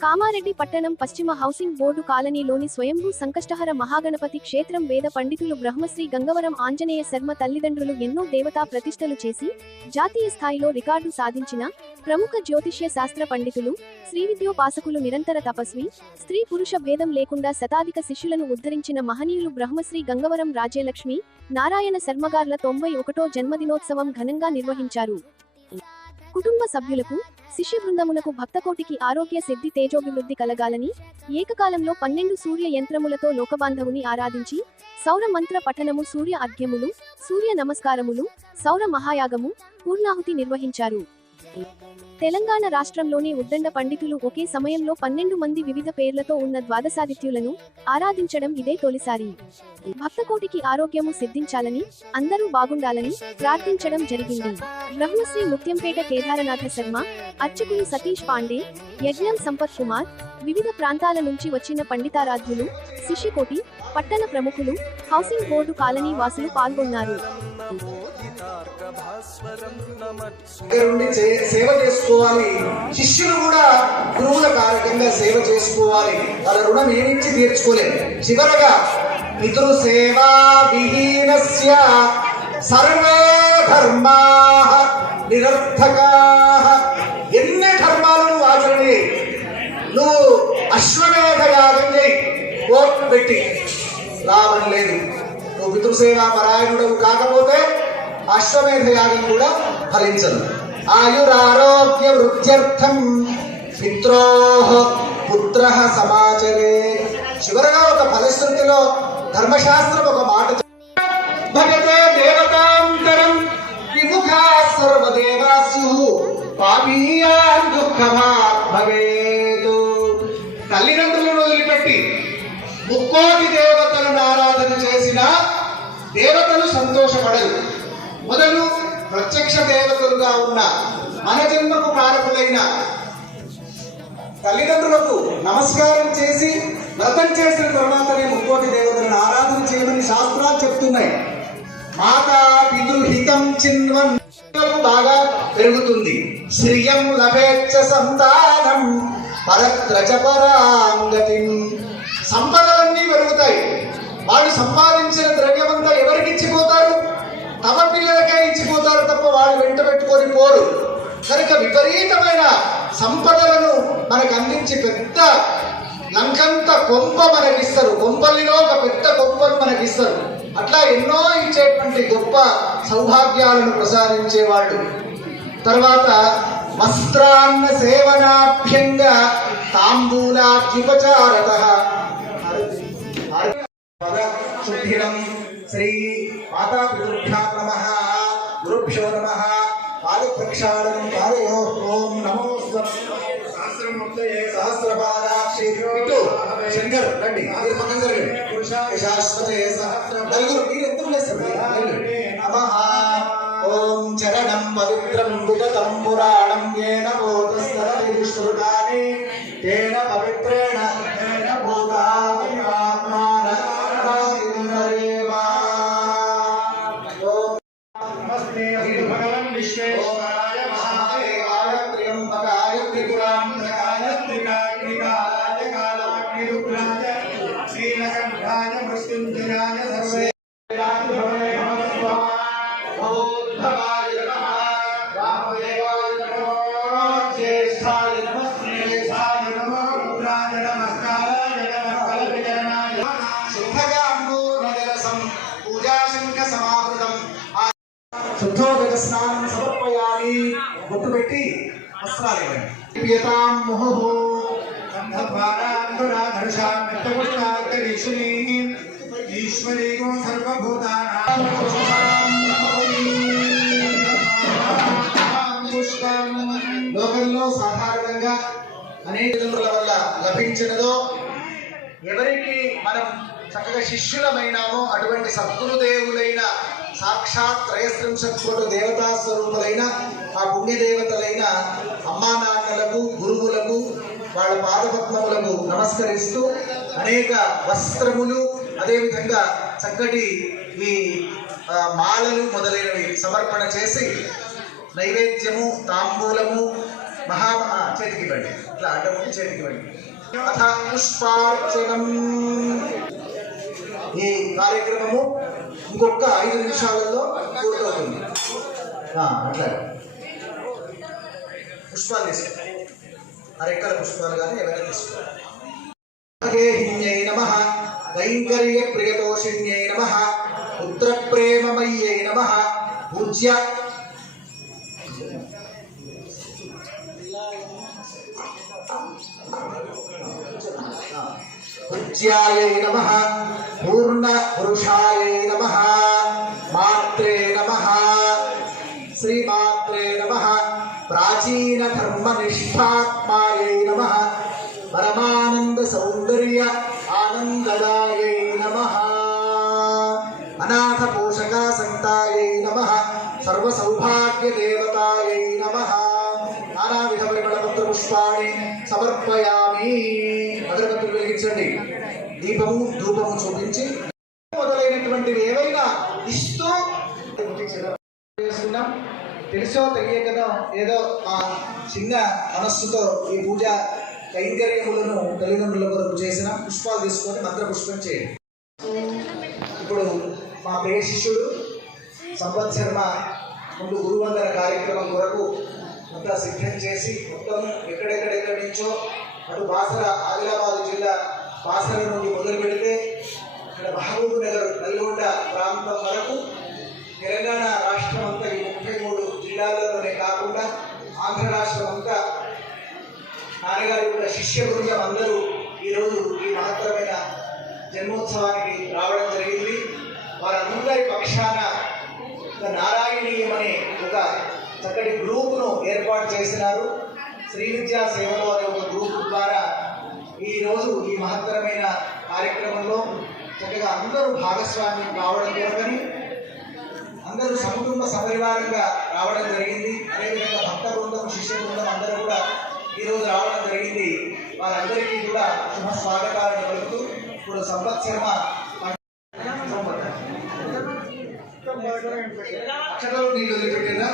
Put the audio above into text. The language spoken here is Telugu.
కామారెడ్డి పట్టణం పశ్చిమ హౌసింగ్ బోర్డు కాలనీలోని స్వయంభూ సంకష్టహర మహాగణపతి క్షేత్రం వేద పండితులు బ్రహ్మశ్రీ గంగవరం ఆంజనేయ శర్మ తల్లిదండ్రులు ఎన్నో దేవతా ప్రతిష్టలు చేసి జాతీయ స్థాయిలో రికార్డు సాధించిన ప్రముఖ జ్యోతిష్య శాస్త్ర పండితులు శ్రీవిద్యోపాసకులు నిరంతర తపస్వి స్త్రీ పురుష భేదం లేకుండా శతాధిక శిష్యులను ఉద్ధరించిన మహనీయులు బ్రహ్మశ్రీ గంగవరం రాజ్యలక్ష్మి నారాయణ శర్మగార్ల తొంభై ఒకటో జన్మదినోత్సవం ఘనంగా నిర్వహించారు. కుటుంబ సభ్యులకు శిష్య బృందమునకు భక్తకోటికి ఆరోగ్య సిద్ధి తేజోభివృద్ధి కలగాలని ఏకకాలంలో పన్నెండు సూర్య యంత్రములతో లోకబాంధవుని ఆరాధించి సౌర మంత్ర పఠనము సూర్య అర్ఘ్యములు సూర్య నమస్కారములు సౌర మహాయాగము పూర్ణాహుతి నిర్వహించారు. తెలంగాణ రాష్ట్రంలోని ఉద్దండ పండితులు ఒకే సమయంలో పన్నెండు మంది వివిధ పేర్లతో ఉన్న ద్వాదశాదిత్యులను ఆరాధించడం ఇదే తొలిసారి. భక్తకోటికి ఆరోగ్యము సిద్ధించాలని అందరూ బాగుండాలని ప్రార్థించడం జరిగింది. బ్రహ్మశ్రీ ముత్యంపేట కేదారనాథ శర్మ అర్చకులు సతీష్ పాండే యజ్ఞం సంపత్ కుమార్ వివిధ ప్రాంతాల నుంచి వచ్చిన పండితారాధ్యులు శిష్యకోటి పట్టణ ప్రముఖులు హౌసింగ్ బోర్డు కాలనీ వాసులు పాల్గొన్నారు. దగ్గర సేవ చేసుకోవాలి. శిష్యులు కూడా గురువుల కారకంగా సేవ చేసుకోవాలి. వాళ్ళ రుణం ఏమిచ్చి తీర్చుకోలేదు చివరగా పితృ సేవా విహీనస్య సర్వే ధర్మా నిరర్థకా. ఎన్ని ధర్మాలు నువ్వు ఆచరణ? నువ్వు అశ్వమేధ యాగం చేయి. కోర్టు పెట్టి. లాభం లేదు. నువ్వు పితృసేవా పరాయణుడవు కాకపోతే అశ్వమేధ యాగం కూడా ఫలించదు. ఆయురారోగ్య వృద్ధ్యర్థం పిత్రో పుత్ర సమాచరే. చివరగా ఒక ఫలశ్రుతిలో ధర్మశాస్త్రం ఒక మాట భగతే దేవతాంతరం విముఖా సర్వదేవాసు పాపీయా దుఃఖమాత్ భవేతు తల్లిదండ్రులను వదిలిపెట్టి ముక్కోటి దేవతలను ఆరాధన చేసిన దేవతలు సంతోషపడరు. మొదలు ప్రత్యక్ష దేవతలుగా ఉన్న మన జన్మకు కారకులైన తల్లిదండ్రులకు నమస్కారం చేసి వ్రతం చేసిన తర్వాతనే ముక్కోటి దేవతలను ఆరాధన చేయమని శాస్త్రాలు చెప్తున్నాయి. మాతా పితృహితం చిన్వన్ బాగా పెరుగుతుంది. శ్రియం లభేచ్చ సంతానం పరత్రచ పరాంగతి. సంపదలన్నీ పెరుగుతాయి. వాళ్ళు సంపాదించిన ద్రవ్యమంతా ఎవరికి ఇచ్చిపోతారు? తమ పిల్లలకే ఇచ్చిపోతారు తప్ప వాళ్ళు వెంట పెట్టుకొని పోరు. కనుక విపరీతమైన సంపదలను మనకు అందించి పెద్ద లంకంత కొంప మనకిస్తారు. కొంపల్లిలో ఒక పెద్ద కొంపను మనకిస్తారు. అట్లా ఎన్నో ఇచ్చేటువంటి గొప్ప సౌభాగ్యాలను ప్రసాదించేవాళ్ళు. తర్వాత వస్త్రాన్న సేవనాభ్యంగా తాంబూలాద్యుపచారత. ఇటు శంకర్ రండి. మీరు పక్కన జరగండి. శాశ్వతే నలుగురు మీరు ఎంత నమః. ఓం చరణం పవిత్రం విగతం పురాణం స్నానం సమర్పయామి బొట్టు పెట్టి వస్త్రాలు ఇవ్వండి పియతాం ముహుః ఈశ్వరీగో లోకంలో సాధారణంగా అనేక విధముల వల్ల లభించినదో ఎవరికి మనం చక్కగా శిష్యులమైనామో అటువంటి సద్గురుదేవులైన సాక్షాత్ త్రయస్త్రింశత్కోటి దేవతా స్వరూపులైన ఆ పుణ్యదేవతలైన అమ్మా నాన్నలకు గురువులకు వాళ్ళ పాదపద్మములకు నమస్కరిస్తూ అనేక వస్త్రములు అదేవిధంగా చక్కటి ఈ మాలలు మొదలైనవి సమర్పణ చేసి నైవేద్యము తాంబూలము మహా చేతికి ఇవ్వండి. ఇట్లా అడ్డము చేతికి ఇవ్వండి. అథ పుష్పార్చనం. ఈ కార్యక్రమము ఇంకొక ఐదు నిమిషాలలో పూర్తవుతుంది. ఆ, అట్లా. పుష్పాలు తీసుకో. అరెక్కల పుష్పాలు కానీ ఎవరైనా తీసుకోవాలి నమ. వైంకర్య ప్రియదోషిణ్యై నమ. పుత్ర ప్రేమమయ్యై నమ. పూజ్య. పూజ్యాయై నమ. పూర్ణ పురుషాయై నమ మాత్రే నమ శ్రీమాత్రే నమ ప్రాచీన ధర్మ నిష్ఠాత్మాయై నమ పరమానంద సౌందర్య ఆనందదాయై నమ అనాథ పోషక సంతాయై నమ సర్వ సౌభాగ్య దేవతాయై నమ నానావిధ పరిమళ మంత్ర పుష్పాణి సమర్పయామి అగరబత్తులు వెలిగించండి దీపము ధూపము చూపించి మొదలైనటువంటివి ఏవైనా ఇస్తూ చేసుకున్నాం తెలుసో తెలియకనో ఏదో మా చిన్న మనస్సుతో ఈ పూజ కైంకర్యములను తల్లిదండ్రుల కొరకు చేసిన. పుష్పాలు తీసుకొని మంత్ర పుష్పం చేయండి. ఇప్పుడు మా ప్రియ శిష్యుడు సంపత్ శర్మ ముందు గురువందన కార్యక్రమం కొరకు అంతా సిద్ధం చేసి మొత్తం ఎక్కడెక్కడెక్కడి నుంచో అటు బాసర ఆదిలాబాద్ జిల్లా బాసర నుండి మొదలు పెడితే ఇక్కడ మహబూబ్ నగర్ నల్గొండ ప్రాంతం వరకు తెలంగాణ రాష్ట్రం అంతా ఈ ముప్పై మూడు జిల్లాలలోనే కాకుండా ఆంధ్ర రాష్ట్రం అంతా నాన్నగారి యొక్క శిష్య బృందం అందరూ ఈరోజు ఈ మహత్తరమైన జన్మోత్సవానికి రావడం జరిగింది. వారందరి పక్షాన ఒక నారాయణీయం అనే ఒక చక్కటి గ్రూప్ను ఏర్పాటు చేసినారు. శ్రీ విద్యా సేవలో అనే ఒక గ్రూప్ ద్వారా ఈరోజు ఈ మహత్తరమైన కార్యక్రమంలో చక్కగా అందరూ భాగస్వామ్యం కావడం కొరకని అందరూ సకుటుంబ సపరివారంగా రావడం జరిగింది. అదేవిధంగా భక్త బృందం శిష్య బృందం అందరూ కూడా ఈరోజు రావడం జరిగింది. వారందరికీ కూడా శుభ స్వాగతాలను పలుకుతూ ఇప్పుడు సంపత్ శర్మ అక్షరాలు నీళ్ళు వదిలిపెట్టిందా?